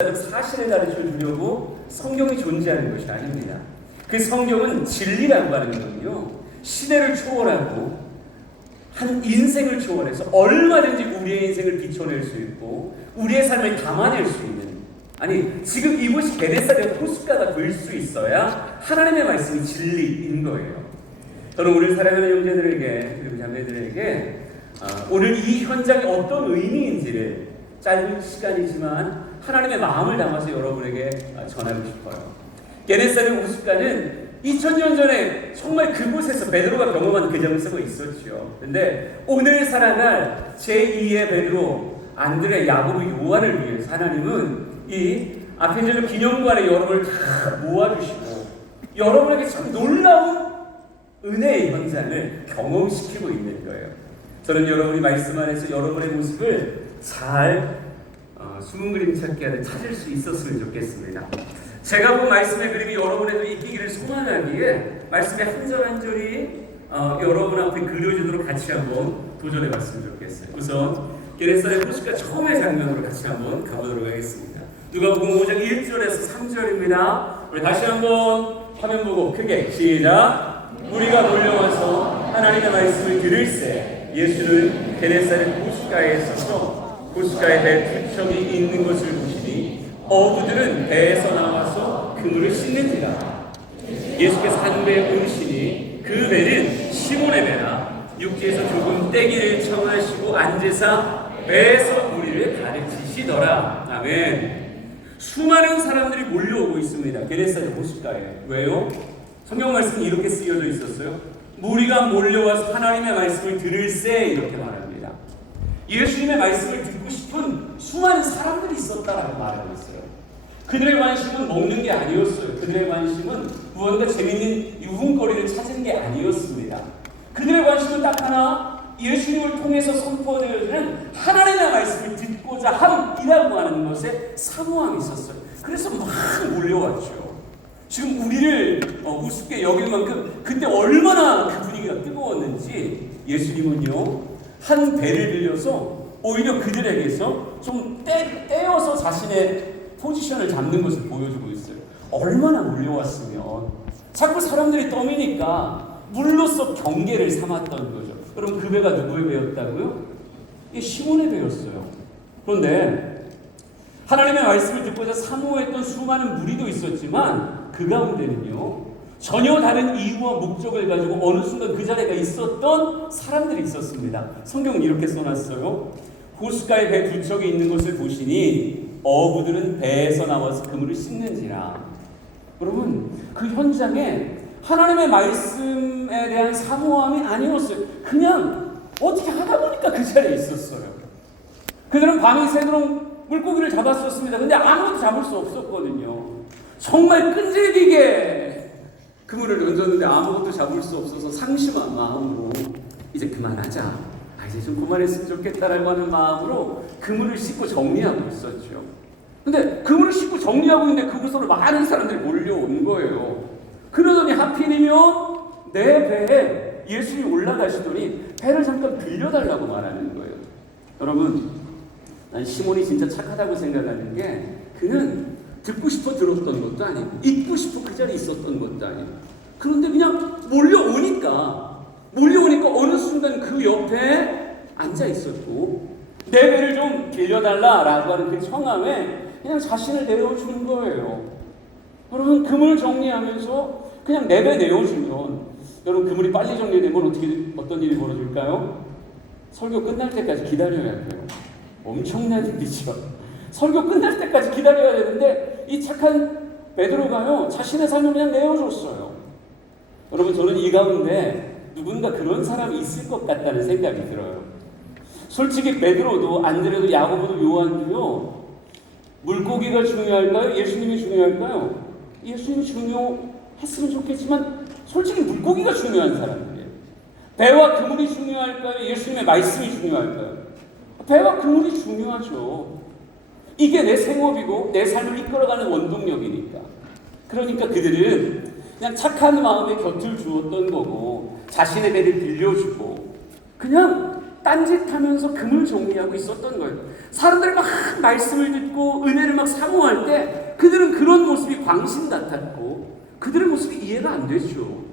사실을 가르쳐 주려고 성경이 존재하는 것이 아닙니다. 그 성경은 진리라고 하는 거는요, 시대를 초월하고 한 인생을 초월해서 얼마든지 우리의 인생을 비춰낼 수 있고 우리의 삶을 담아낼 수 있는, 아니 지금 이곳이 게네사렛 호숫가가 될 수 있어야 하나님의 말씀이 진리인 거예요. 저는 오늘 사랑하는 형제들에게 그리고 자매들에게 오늘 이 현장이 어떤 의미인지를 짧은 시간이지만 하나님의 마음을 담아서 여러분에게 전하고 싶어요. 게네사렛 호숫가는 2000년 전에 정말 그곳에서 베드로가 경험한 그 장소가 있었죠. 그런데 오늘 살아날 제2의 베드로, 안드레, 야고보, 요한을 위해서 하나님은 이 아펜젤로 기념관에 여러분을 다 모아주시고 여러분에게 참 놀라운 은혜의 현장을 경험시키고 있는 거예요. 저는 여러분이 말씀 안에서 여러분의 모습을 잘 숨은 그림 찾기 하듯 찾을 수 있었으면 좋겠습니다. 제가 본 말씀의 그림이 여러분에도 있기를 소망하기에 말씀의 한 절 한 절이 여러분 앞에 그려지도록 같이 한번 도전해 봤으면 좋겠어요. 우선 게네사렛 호숫가 처음의 장면으로 같이 한번 가보도록 하겠습니다. 누가복음 5장 1절에서 3절입니다. 우리 다시 한번 화면 보고 크게 시작. 우리가 몰려와서 하나님의 말씀을 들을새 예수는 게네사렛 호숫가에 서서 호숫가에 배 투척이 있는 것을 보시니 어부들은 배에서 나와서 그물을 씻는지라. 예수께서 한 배에 오르시니 그 배는 시몬의 배라. 육지에서 조금 떼기를 청하시고 앉으사 배에서 우리를 가르치시더라. 아멘. 수많은 사람들이 몰려오고 있습니다. 게네사렛 호숫가에. 왜요? 성경 말씀이 이렇게 쓰여져 있었어요. 무리가 몰려와서 하나님의 말씀을 들을새, 이렇게 말합니다. 예수님의 말씀을 듣고 싶은 수많은 사람들이 있었다라고 말하고 있어요. 그들의 관심은 먹는 게 아니었어요. 그들의 관심은 무언가 재밌는 유흥거리를 찾은 게 아니었습니다. 그들의 관심은 딱 하나, 예수님을 통해서 선포되어지는 하나님의 말씀을 듣고자 함이라고 하는 것에 사모함이 있었어요. 그래서 막 몰려왔죠. 지금 우리를 우습게 여길 만큼 그때 얼마나 그 분위기가 뜨거웠는지 예수님은요, 한 배를 빌려서 오히려 그들에게서 좀 떼어서 자신의 포지션을 잡는 것을 보여주고 있어요. 얼마나 몰려왔으면 자꾸 사람들이 떠미니까 물로써 경계를 삼았던 거죠. 그럼 그 배가 누구의 배였다고요? 이게 시몬의 배였어요. 그런데 하나님의 말씀을 듣고자 사모했던 수많은 무리도 있었지만 그 가운데는요, 전혀 다른 이유와 목적을 가지고 어느 순간 그 자리에 있었던 사람들이 있었습니다. 성경은 이렇게 써놨어요. 호숫가에 배 두 척이 있는 것을 보시니 어부들은 배에서 나와서 그물을 씻는지라. 여러분, 그 현장에 하나님의 말씀에 대한 사모함이 아니었어요. 그냥 어떻게 하다 보니까 그 자리에 있었어요. 그들은 밤이 새도록 물고기를 잡았었습니다. 근데 아무것도 잡을 수 없었거든요. 정말 끈질기게 그물을 던졌는데 아무것도 잡을 수 없어서 상심한 마음으로 이제 그만하자, 이제 좀 그만했으면 좋겠다라고 하는 마음으로 그물을 씻고 정리하고 있었죠. 근데 그물을 씻고 정리하고 있는데 그곳으로 많은 사람들이 몰려온 거예요. 그러더니 하필이면 내 배에 예수님이 올라가시더니 배를 잠깐 빌려달라고 말하는 거예요. 여러분, 난 시몬이 진짜 착하다고 생각하는 게, 그는 듣고 싶어 들었던 것도 아니고 있고 싶어 그 자리에 있었던 것도 아니고, 그런데 그냥 몰려오니까 어느 순간 그 옆에 앉아 있었고 내 배를 좀 빌려달라라고 하는 그 청함에 그냥 자신을 내어주는 거예요. 여러분, 그물 정리하면서 그냥 내 배 내어주면, 여러분, 그물이 빨리 정리되면 어떤 일이 벌어질까요? 설교 끝날 때까지 기다려야 돼요. 엄청난 일이죠. 설교 끝날 때까지 기다려야 되는데 이 착한 베드로가요, 자신의 삶을 그냥 내어줬어요. 여러분, 저는 이 가운데 누군가 그런 사람이 있을 것 같다는 생각이 들어요. 솔직히 베드로도 안드레도 야고보도 요한도요, 물고기가 중요할까요? 예수님이 중요할까요? 예수님이 중요했으면 좋겠지만 솔직히 물고기가 중요한 사람들이에요. 배와 그물이 중요할까요? 예수님의 말씀이 중요할까요? 배와 그물이 중요하죠. 이게 내 생업이고 내 삶을 이끌어가는 원동력이니까. 그러니까 그들은 그냥 착한 마음에 곁을 주었던 거고 자신의 배를 빌려주고 그냥 딴짓하면서 금을 정리하고 있었던 거예요. 사람들이 막 말씀을 듣고 은혜를 막 사모할 때 그들은 그런 모습이 광신 같았고 그들의 모습이 이해가 안 됐죠.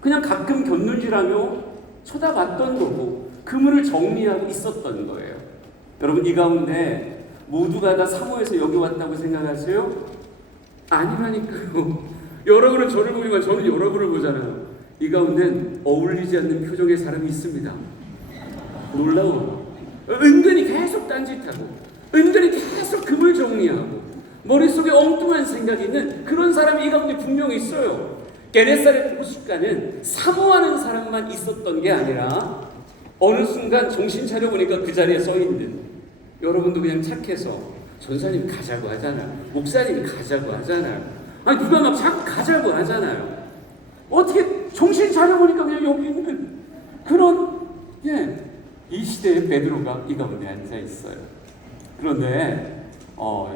그냥 가끔 곁눈질하며 쳐다봤던 거고 그물을 정리하고 있었던 거예요. 여러분, 이 가운데 모두가 다 사모해서 여기 왔다고 생각하세요? 아니라니까요. 여러분은 저를 보지만 저는 여러분을 보잖아요. 이 가운데는 어울리지 않는 표정의 사람이 있습니다. 놀라워. 은근히 계속 딴짓하고 은근히 계속 금을 정리하고 머릿속에 엉뚱한 생각이 있는 그런 사람이 이 가운데 분명히 있어요. 게네사렛 호숫가는 사모하는 사람만 있었던 게 아니라 어느 순간 정신 차려보니까 그 자리에 써있는, 여러분도 그냥 착해서 전사님 가자고 하잖아요. 목사님이 가자고 하잖아요. 아니 누가 막 자꾸 가자고 하잖아요. 어떻게 정신 차려보니까 그냥 여기 있는 그런, 이 시대의 베드로가 이 가운데 앉아 있어요. 그런데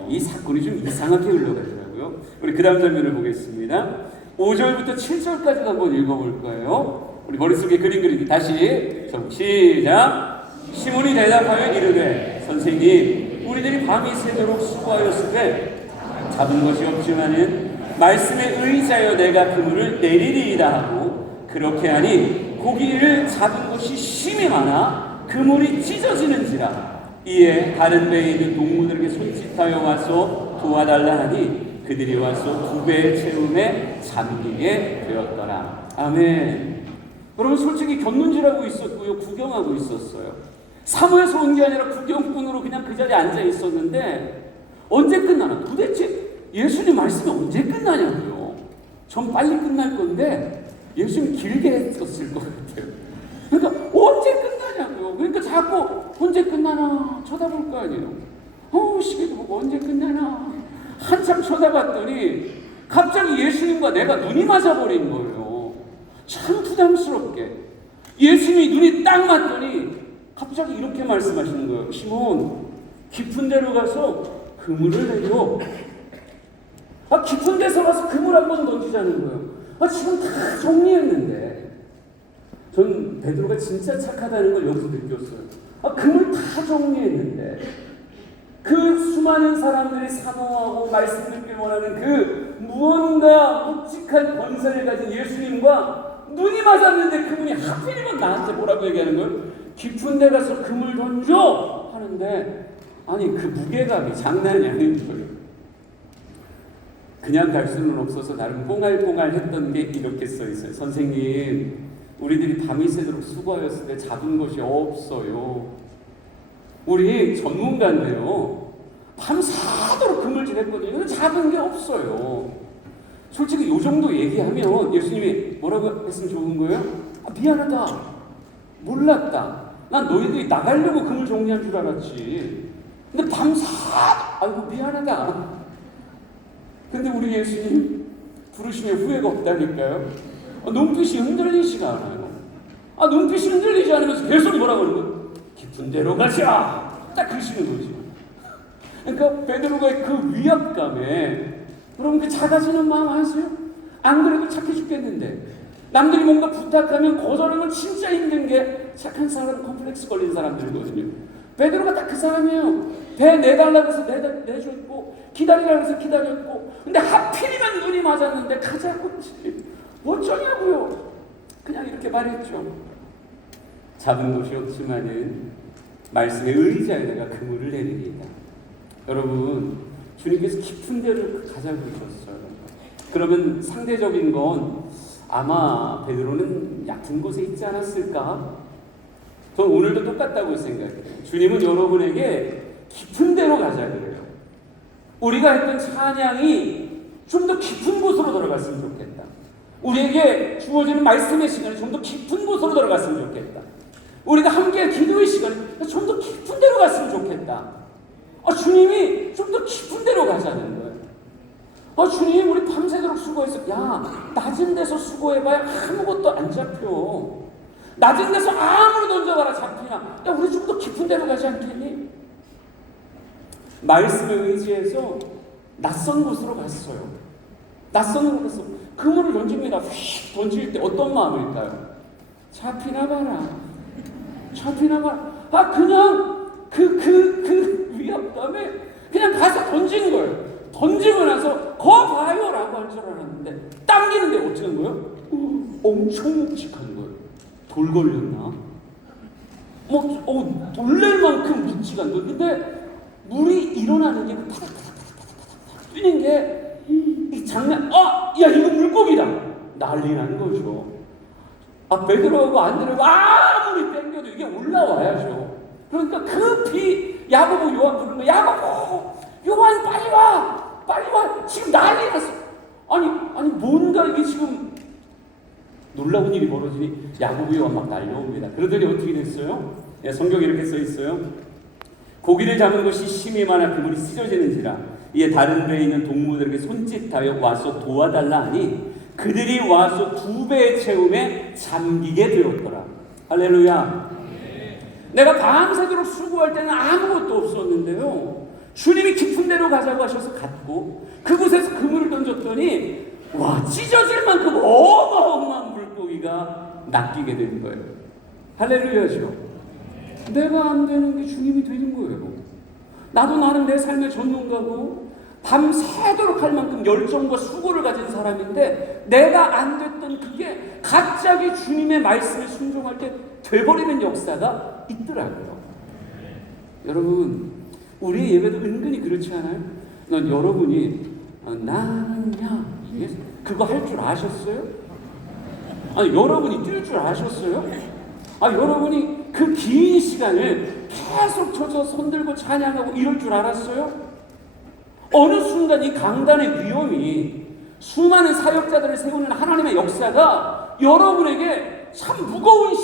이 사건이 좀 이상하게 흘러가더라고요. 우리 그 다음 장면을 보겠습니다. 5절부터 7절까지 한번 읽어볼 거예요. 우리 머릿속에 그림 그리기 다시 시작. 시몬이 대답하여 이르되 선생님, 우리들이 밤이 새도록 수고하였으되 잡은 것이 없지만은 말씀에 의지하여 내가 그물을 내리리이다 하고, 그렇게 하니 고기를 잡은 것이 심히 많아 그물이 찢어지는지라. 이에 다른 배에 있는 동무들에게 손짓하여 와서 도와달라 하니 그들이 와서 2배의 채움에 잠기게 되었더라. 아멘. 여러분, 솔직히 곁눈질하고 있었고요, 구경하고 있었어요. 사모에서 온 게 아니라 구경꾼으로 그냥 그 자리에 앉아 있었는데 언제 끝나나? 도대체 예수님 말씀이 언제 끝나냐고요. 전 빨리 끝날 건데 예수님 길게 했었을 것 같아요. 그러니까 언제 끝나냐고요. 그러니까 자꾸 언제 끝나나 쳐다볼 거 아니에요. 시계도 보고 언제 끝나나 한참 쳐다봤더니 갑자기 예수님과 내가 눈이 맞아버린 거예요. 참 부담스럽게. 예수님이 눈이 딱 맞더니 갑자기 이렇게 말씀하시는 거예요. 시몬, 깊은 데로 가서 그물을 내려. 깊은 데서 가서 그물 한번 던지자는 거예요. 지금 다 정리했는데. 전 베드로가 진짜 착하다는 걸 여기서 느꼈어요. 그물 다 정리했는데 그 수많은 사람들이 사모하고 말씀 듣길 원하는 그 무언가 묵직한 권세를 가진 예수님과 눈이 맞았는데 그분이 하필이면 나한테 뭐라고 얘기하는 거예요? 깊은 데 가서 그물 던져! 하는데 아니 그 무게감이 장난이 아닌 거예요. 그냥 갈 수는 없어서 나름 꽁알꽁알 했던 게 이렇게 써 있어요. 선생님, 우리들이 밤이 새도록 수고하였을 때 잡은 것이 없어요. 우리 전문가인데요, 밤새도록 그물질 했거든요. 잡은 게 없어요. 솔직히 요 정도 얘기하면 예수님이 뭐라고 했으면 좋은 거예요? 미안하다, 몰랐다, 난 너희들이 나가려고 그물 정리한 줄 알았지. 근데 아이고 미안하다. 근데 우리 예수님 부르시면 후회가 없다니까요. 눈빛이 흔들리지가 않아요. 눈빛이 흔들리지 않으면서 계속 뭐라고 그러는 거예요? 깊은 데로 가자! 딱 그러시는 거죠. 그러니까 베드로가 그 위압감에, 여러분 그 작아지는 마음 아세요? 안 그래도 착해 죽겠는데 남들이 뭔가 부탁하면 거절하는 건 진짜 힘든 게 착한 사람, 컴플렉스 걸린 사람들이거든요. 베드로가 딱 그 사람이에요. 배 내달라고 해서 내줬고 기다리라고 해서 기다렸고, 근데 하필이면 눈이 맞았는데 가자고 어쩌냐고요. 그냥 이렇게 말했죠. 잡은 것이 없지만은 말씀에 의지하여 내가 그물을 내리리이다. 여러분, 주님께서 깊은 데로 가자고 하셨어요. 그러면 상대적인 건 아마 베드로는 얕은 곳에 있지 않았을까? 저는 오늘도 똑같다고 생각해요. 주님은 여러분에게 깊은 데로 가자 그래요. 우리가 했던 찬양이 좀 더 깊은 곳으로 들어갔으면 좋겠다. 우리에게 주어지는 말씀의 시간이 좀 더 깊은 곳으로 들어갔으면 좋겠다. 우리가 함께 기도의 시간이 좀 더 깊은 데로 갔으면 좋겠다. 주님이 좀 더 깊은 데로 가자는 거예요. 주님, 우리 밤새도록 수고했어. 야, 낮은 데서 수고해봐야 아무것도 안 잡혀. 낮은 데서 아무리 던져봐라 잡히냐. 야, 우리 좀 더 깊은 데로 가지 않겠니? 말씀에 의지해서 낯선 곳으로 갔어요. 낯선 곳으로 갔어. 그물을 던집니다. 휙 던질 때 어떤 마음일까요? 잡히나 봐라. 차 지나가. 그냥 그 위압감에 그냥 가서 던진 거예요. 던지고 나서 거 봐요 라고 할 줄 알았는데 당기는데 어떻게 한 거예요? 엄청 묵직한 거예요. 돌 걸렸나? 놀랄 만큼 묵직한 거예요. 근데 물이 일어나는 게 타닥타닥타닥타닥 뛰는 게 이 장난, 야 이거 물고기다 난리 난 거죠. 베드로하고 안드레가 아무리 땡겨도 이게 올라와야죠. 그러니까 급히 야고보 요한 부르는 거야. 야고보 요한 빨리 와 지금 난리 났어. 아니 뭔가 이게 지금 놀라운 일이 벌어지니 야고보 요한 막 달려옵니다. 그러더니 어떻게 됐어요? 성경에 이렇게 써 있어요. 고기를 잡은 것이 심히 많아 그물이 찢어지는지라 이에 다른 배에 있는 동무들에게 손짓하여 와서 도와달라 하니 그들이 와서 2배의 채움에 잠기게 되었더라. 할렐루야. 내가 밤새도록 수고할 때는 아무것도 없었는데요, 주님이 깊은 데로 가자고 하셔서 갔고 그곳에서 그물을 던졌더니 찢어질 만큼 어마어마한 물고기가 낚이게 된 거예요. 할렐루야죠. 내가 안 되는 게 주님이 되는 거예요. 나도 나름 내 삶의 전문가고 밤새도록 할 만큼 열정과 수고를 가진 사람인데 내가 안 됐던 그게 갑자기 주님의 말씀에 순종할 때 돼버리는 역사가 있더라고요. 여러분, 우리의 예배도 은근히 그렇지 않아요? 여러분이 나는야 그거 할 줄 아셨어요? 여러분이 뛸 줄 아셨어요? 여러분이 그 긴 시간을 계속 져서 손들고 찬양하고 이럴 줄 알았어요? 어느 순간 이 강단의 위험이 수많은 사역자들을 세우는 하나님의 역사가 여러분에게 참 무거운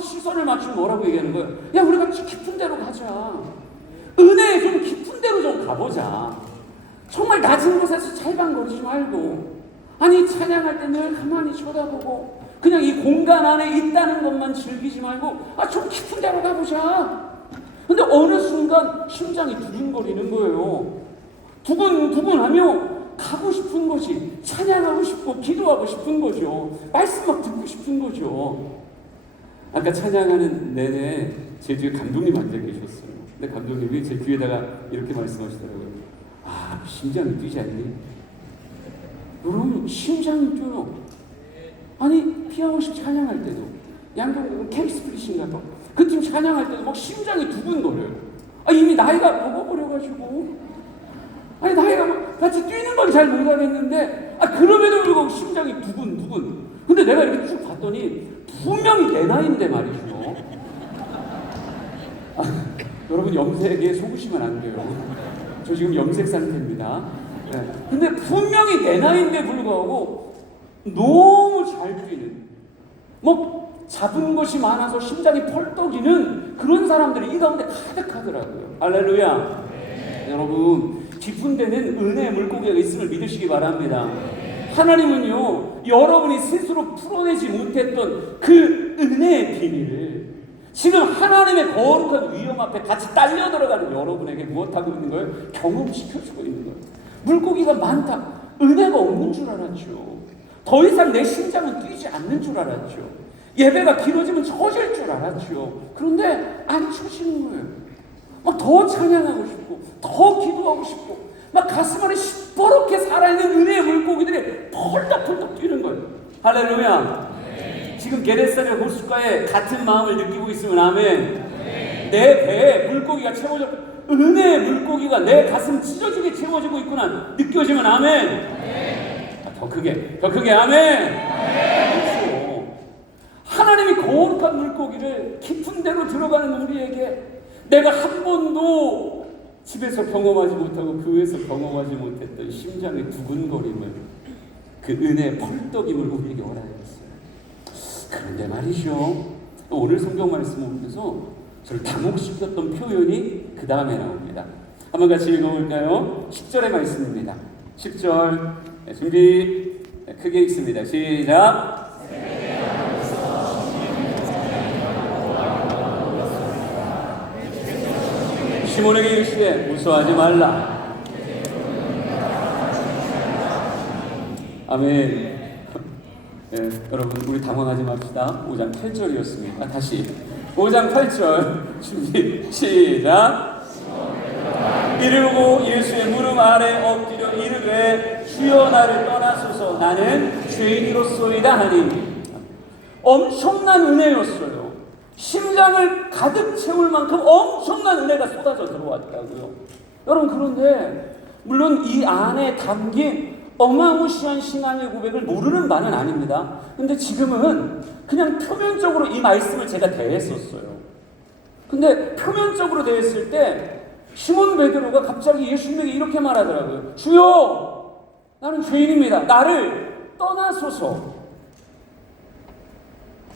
시선을 맞추면 뭐라고 얘기하는 거예요? 야, 우리가 깊은 데로 가자. 은혜에 좀 깊은 데로 좀 가보자. 정말 낮은 곳에서 찰방거리지 말고, 찬양할 때 늘 가만히 쳐다보고 그냥 이 공간 안에 있다는 것만 즐기지 말고 좀 깊은 데로 가보자. 근데 어느 순간 심장이 두근거리는 거예요. 두근두근하며 가고 싶은 거지. 찬양하고 싶고 기도하고 싶은 거죠. 말씀 막 듣고 싶은 거죠. 아까 찬양하는 내내 제 뒤에 감독님 앉아 계셨어요. 근데 감독님이 제 귀에다가 이렇게 말씀하시더라고요. 심장이 뛰지 않니? 여러분, 심장이 뛰어요. 피아노식 찬양할 때도 양경 케이스프리신가 봐. 그 팀 찬양할 때도 막 심장이 두근거려요. 이미 나이가 먹어버려가지고 나이가 같이 뛰는 건 잘 못하겠는데 그럼에도 불구하고 심장이 두근두근. 근데 내가 이렇게 쭉 봤더니 분명히 내 나이인데 말이죠. 여러분, 염색에 속으시면 안 돼요. 저 지금 염색 상태입니다. 근데 분명히 내 나이인데 불구하고 너무 잘 뛰는, 잡은 것이 많아서 심장이 펄떡이는 그런 사람들이 이 가운데 가득하더라고요. 할렐루야. 여러분, 깊은 데는 은혜의 물고기가 있음을 믿으시기 바랍니다. 하나님은요, 여러분이 스스로 풀어내지 못했던 그 은혜의 비밀을 지금 하나님의 거룩한 위엄 앞에 같이 딸려 들어가는 여러분에게 무엇하고 있는 거예요? 경험시켜주고 있는 거예요. 물고기가 많다. 은혜가 없는 줄 알았죠. 더 이상 내 심장은 뛰지 않는 줄 알았죠. 예배가 길어지면 처질 줄 알았죠. 그런데 안 처지는 거예요. 더 찬양하고 싶고 더 기도하고 싶고 가슴 안에 시퍼렇게 살아있는 은혜의 물고기들이 펄떡펄떡 뛰는 거예요. 할렐루야. 지금 게네사렛 호숫가에 같은 마음을 느끼고 있으면 아멘. 내 배에 물고기가 채워져, 은혜의 물고기가 내 가슴 찢어지게 채워지고 있구나 느껴지면 아멘. 더 크게 아멘. 그렇죠. 하나님이 거룩한 물고기를 깊은 데로 들어가는 우리에게 내가 한 번도 집에서 경험하지 못하고 교회에서 경험하지 못했던 심장의 두근거림을, 그 은혜의 펄떡임을 우리에게 허락했어요. 그런데 말이죠, 오늘 성경 말씀을 보면서 저를 당혹시켰던 표현이 그 다음에 나옵니다. 한번 같이 읽어볼까요? 10절의 말씀입니다. 10절 준비, 크게 읽습니다. 시작. 시몬에게 이르시되 무서워하지 말라. 아멘. 여러분, 우리 당황하지 맙시다. 5장 8절이었습니다. 다시 5장 8절 준비 시작. 이르고 예수의 무릎 아래 엎드려 이르되 주여 나를 떠나소서 나는 죄인이로소이다 하니 엄청난 은혜였어요. 심장을 가득 채울 만큼 엄청난 은혜가 쏟아져 들어왔다고요. 여러분 그런데 물론 이 안에 담긴 어마무시한 신앙의 고백을 모르는 바는 아닙니다. 근데 지금은 그냥 표면적으로 이 말씀을 제가 대했었어요. 근데 표면적으로 대했을 때 시몬 베드로가 갑자기 예수님에게 이렇게 말하더라고요. 주여, 나는 죄인입니다. 나를 떠나소서.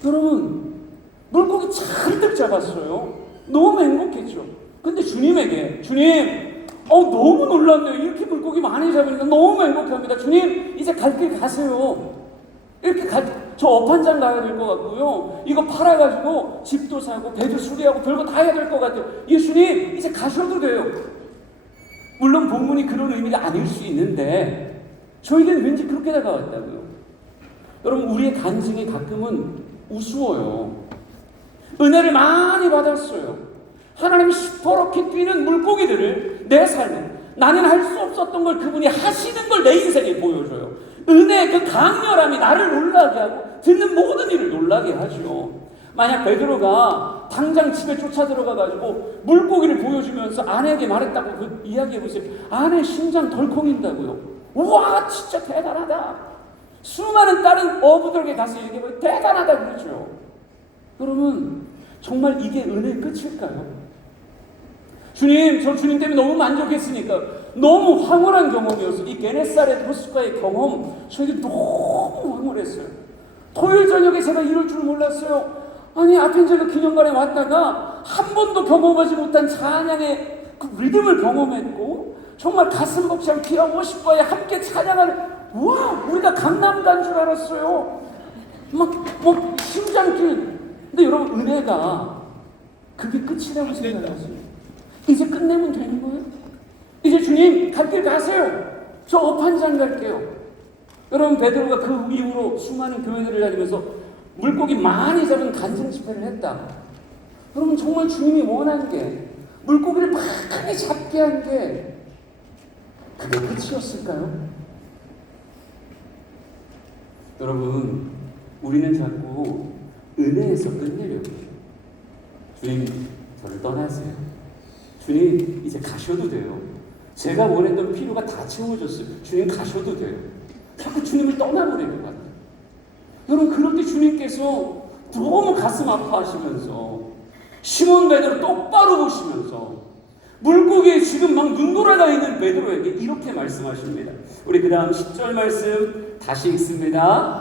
여러분, 물고기 잔뜩 잡았어요. 너무 행복했죠. 근데 주님에게, 주님, 너무 놀랍네요. 이렇게 물고기 많이 잡으니까 너무 행복합니다. 주님, 이제 갈 길 가세요. 이렇게 저 업한장 가야 될 것 같고요. 이거 팔아가지고 집도 사고 배도 수리하고 별거 다 해야 될 것 같아요. 예수님, 이제 가셔도 돼요. 물론 본문이 그런 의미가 아닐 수 있는데 저에게는 왠지 그렇게 다가왔다고요. 여러분, 우리의 간증이 가끔은 우스워요. 은혜를 많이 받았어요. 하나님이 시퍼렇게 뛰는 물고기들을 내 삶에 나는 할 수 없었던 걸 그분이 하시는 걸 내 인생에 보여줘요. 은혜의 그 강렬함이 나를 놀라게 하고 듣는 모든 일을 놀라게 하죠. 만약 베드로가 당장 집에 쫓아 들어가가지고 물고기를 보여주면서 아내에게 말했다고 그 이야기해보세요. 아내 심장 덜컹인다고요. 우와, 진짜 대단하다. 수많은 다른 어부들에게 가서 얘기해보면 대단하다 그러죠. 여러분, 정말 이게 은혜의 끝일까요? 주님, 저 주님 때문에 너무 만족했으니까 너무 황홀한 경험이었어요. 이 게네사렛 호수가의 경험, 저에게 너무 황홀했어요. 토요일 저녁에 제가 이럴 줄 몰랐어요. 아니, 아펜젤러 기념관에 왔다가 한 번도 경험하지 못한 찬양의 그 리듬을 경험했고 정말 가슴 벅찬 기아 워십과에 함께 찬양하는, 우와, 우리가 강남 간 줄 알았어요. 막 심장 뛰는. 근데 여러분, 은혜가 그게 끝이라고 생각하세요? 이제 끝내면 되는 거예요? 이제 주님 갈 길 가세요. 저 업한장 갈게요. 여러분, 베드로가 그 이후로 수많은 교회들을 다니면서 물고기 많이 잡은 간증 집회를 했다. 여러분, 정말 주님이 원한 게 물고기를 많이 잡게 한 게 그게 끝이었을까요? 여러분, 우리는 자꾸 은혜에서 끝내려고 해요. 주님, 저를 떠나세요. 주님, 이제 가셔도 돼요. 제가 원했던 필요가 다 채워졌어요. 주님, 가셔도 돼요. 자꾸 주님을 떠나버리는 것 같아요. 여러분, 그럴 때 주님께서 너무 가슴 아파하시면서 시몬 베드로 똑바로 보시면서 물고기에 지금 막 눈 돌아가 있는 베드로에게 이렇게 말씀하십니다. 우리 그 다음 10절 말씀 다시 읽습니다.